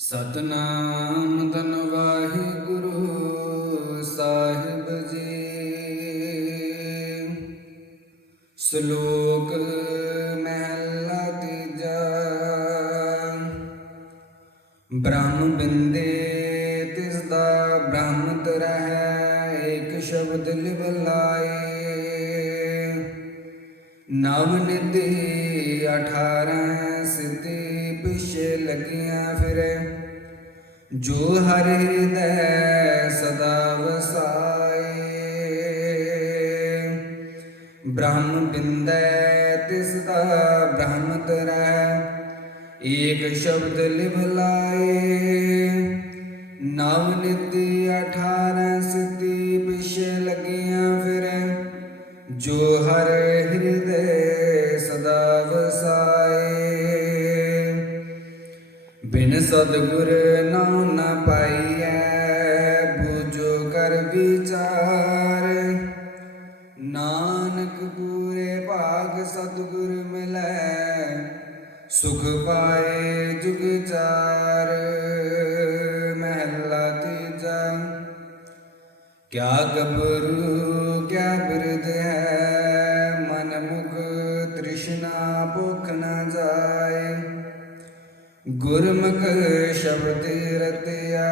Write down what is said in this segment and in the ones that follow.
ਸਤਨਾਮ ਧਨ ਵਾਹਿਗੁਰੂ ਸਾਹਿਬ ਜੀ। ਸ਼ਲੋਕ ਮਹਿਲਾ ਤੀਜਾ। ਬ੍ਰਹਮ ਬਿੰਦੇ ਤਿਸ ਦਾ ਬ੍ਰਹਮ ਤਰਹਿ, ਇੱਕ ਸ਼ਬਦ ਲਿਵ ਲਾਏ। ਨਵ ਨਿਧੀ 18 ਸਿੱਧੀ ਪਿਛੇ ਲੱਗੀਆਂ ਫਿਰੇ। ਜੋ ਹਰ ਹਿਰਦੈ ਸਦਾ ਵਸਾਏ। ਬ੍ਰਹਮ ਬਿੰਦੈ ਤਿਸ ਦਾ ਬ੍ਰਹਮ ਤਰੈ। ਏਕ ਸ਼ਬਦ ਲਿਵ ਲਾਏ। ਨਵ ਨਿਤੀ 18 ਸਿੱਧੀ ਪਿਛੇ ਲੱਗੀਆਂ ਫਿਰੇ। ਜੋ ਹਰ ਹਿਰਦੇ ਬਿਨ ਸਤਿਗੁਰ ਨਾਉ ਨ ਪਾਈਐ, ਬੂਝੋ ਕਰ ਵਿਚਾਰ। ਨਾਨਕ ਪੂਰੇ ਭਾਗ ਸਤਿਗੁਰ ਮਿਲੈ, ਸੁਖ ਪਾਏ ਜੁਗ ਚਾਰ। ਮਹਿਲਾ ਤੀਜਾ, ਕਿਆ ਗਬਰੂ ਕਿਆ ਬਿਰਦ ਹੈ। ਮਨ ਮੁਖ ਤ੍ਰਿਸ਼ਨਾ ਭੁਖ ਨ ਜਾਏ। ਗੁਰਮੁਖ ਸ਼ਬਦ ਰਤਿਆ,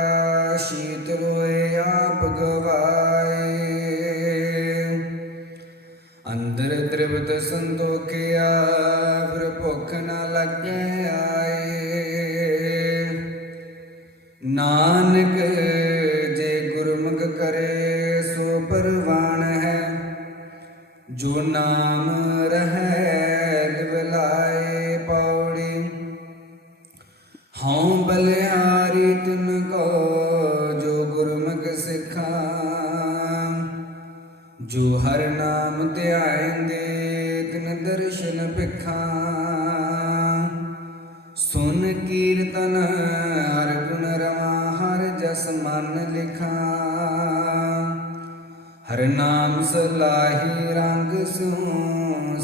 ਸ਼ੀਤ ਰੋਏ ਆਪ ਗਵਾਏ। ਅੰਦਰ ਤ੍ਰਿਪਤ ਸੰਦੋਖਿਆ ਫਿਰ ਭੁੱਖ ਨਾ ਲੱਗੇ ਆਏ। ਨਾਨਕ, ਜੇ ਗੁਰਮੁਖ ਕਰੇ, ਸੋ ਪਰਵਾਨ ਹੈ। ਜੋ ਨਾਮ ਰਹੈ ਜੋ ਹਰ ਨਾਮ ਧਿਆਇਂਦੇ ਤਿਨ ਦਰਸ਼ਨ ਭਿਖਾਂ। ਸੁਨ ਕੀਰਤਨ, ਹਰ ਗੁਣ ਰਮਾ ਹਰ ਜਸ ਮਨ ਲਿਖਾ। ਹਰ ਨਾਮ ਸਲਾਹੀ ਰੰਗ ਸੂ,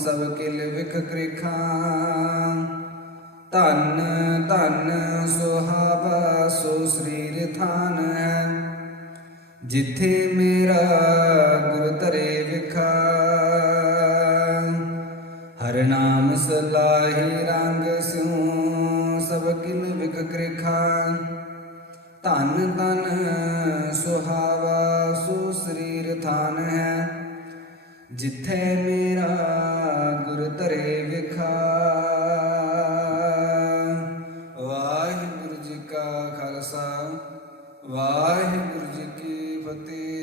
ਸਭ ਕਿਲ ਵਿਖ ਕ੍ਰਿਖਾ। ਧਨ ਧਨ ਸੁਹਾਵਾ, ਸੋ ਸਰੀਰ ਥਾਨ ਹੈ। ਜਿੱਥੇ ਮੇਰਾ ਗੁਰ ਧਰੇ ਵਿਖਾ। ਹਰ ਨਾਮ ਸਲਾਹੀ ਰੰਗ ਸਿਉ ਸਭ ਕਿਲ ਵਿਖ ਕ੍ਰਿਖਾ। ਧਨ ਤਨ ਸੁਹਾਵਾ, ਸੋ ਸਰੀਰ ਥਾਨ ਹੈ। ਜਿੱਥੇ ਮੇਰਾ ਗੁਰ ਧਰੇ ਵਿਖਾ। ਵਾਹਿਗੁਰੂ ਜੀ ਕਾ ਖਾਲਸਾ, ਵਾਹਿਗੁਰੂ ਜੀ ਕੀ te